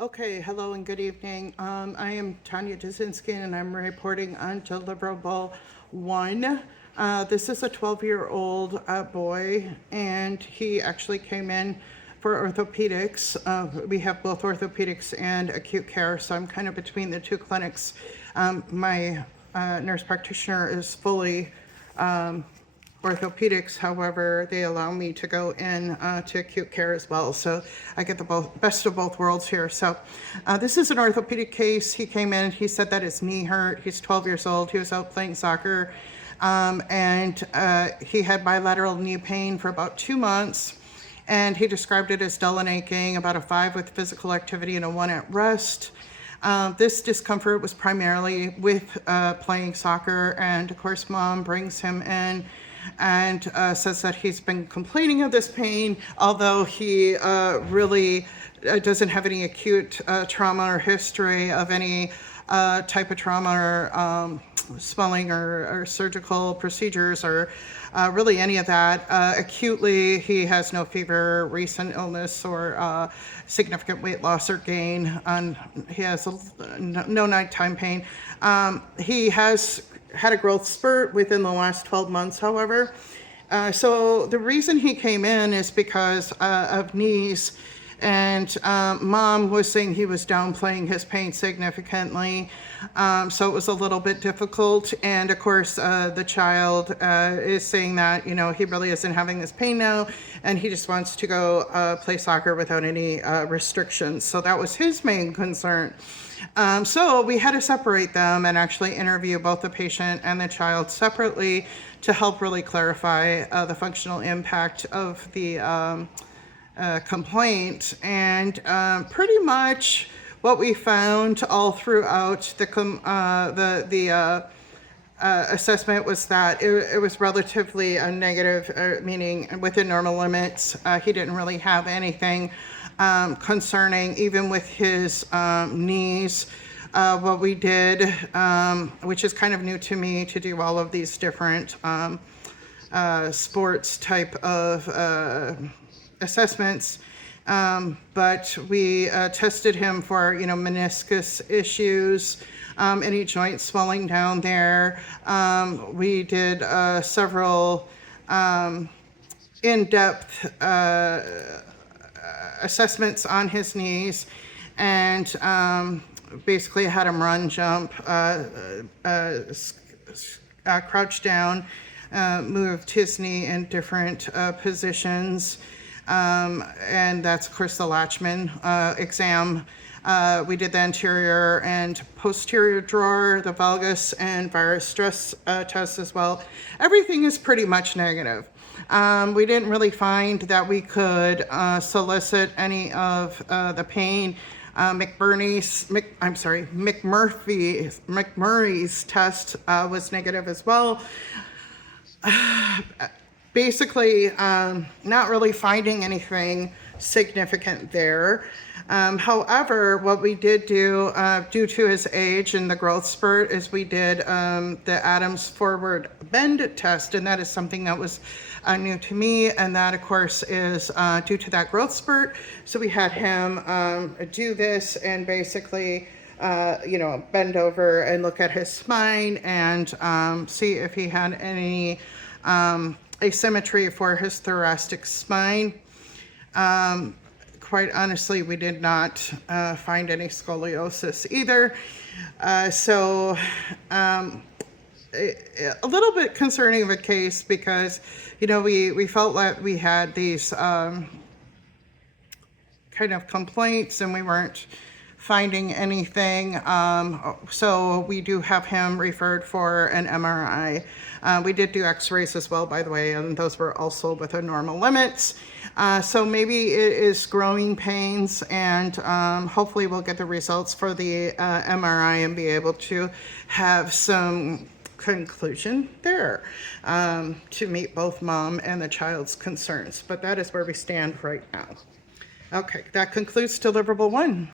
Okay, hello and good evening. I am Tanya Jasinski and I'm reporting on Deliverable 1. This is a 12-year-old boy and he actually came in for orthopedics. We have both orthopedics and acute care, so I'm kind of between the two clinics. My nurse practitioner is fully orthopedics. However, they allow me to go in to acute care as well. So I get the best of both worlds here. So this is an orthopedic case. He came in, he said that his knee hurt. He's 12 years old. He was out playing soccer. And he had bilateral knee pain for about 2 months. And he described it as dull and aching, about a 5 with physical activity and a 1 at rest. This discomfort was primarily with playing soccer, and of course mom brings him in and says that he's been complaining of this pain, although he really doesn't have any acute trauma or history of any type of trauma or swelling or surgical procedures or really any of that. Acutely, he has no fever, recent illness, or significant weight loss or gain. He has no nighttime pain. He has had a growth spurt within the last 12 months, however. So the reason he came in is because of knees, and mom was saying he was downplaying his pain significantly, so it was a little bit difficult. And of course, the child is saying that, you know, he really isn't having this pain now, and he just wants to go play soccer without any restrictions. So that was his main concern. So we had to separate them and actually interview both the patient and the child separately to help really clarify the functional impact of the complaint. And pretty much what we found all throughout the assessment was that it was relatively a negative, meaning within normal limits. He didn't really have anything concerning, even with his knees. What we did, which is kind of new to me, to do all of these different sports type of assessments, but we tested him for, you know, meniscus issues, any joint swelling down there. We did several in-depth assessments on his knees, and basically had him run, jump, crouch down, moved his knee in different positions. And that's, of course, the Latchman exam. We did the anterior and posterior drawer, the valgus and virus stress test as well. Everything is pretty much negative. We didn't really find that we could solicit any of the pain. McMurray's test was negative as well. Basically, not really finding anything significant there. However, what we did do, due to his age and the growth spurt, is we did the Adams forward bend test, and that is something that was new to me, and that, of course, is due to that growth spurt. So we had him do this and basically bend over and look at his spine and see if he had any asymmetry for his thoracic spine. Quite honestly, we did not find any scoliosis either. A little bit concerning of a case, because, you know, we felt that we had these kind of complaints and we weren't finding anything. So we do have him referred for an MRI. We did do x-rays as well, by the way, and those were also within normal limits. So maybe it is growing pains, and hopefully we'll get the results for the MRI and be able to have some conclusion there to meet both mom and the child's concerns. But that is where we stand right now. Okay, that concludes Deliverable 1.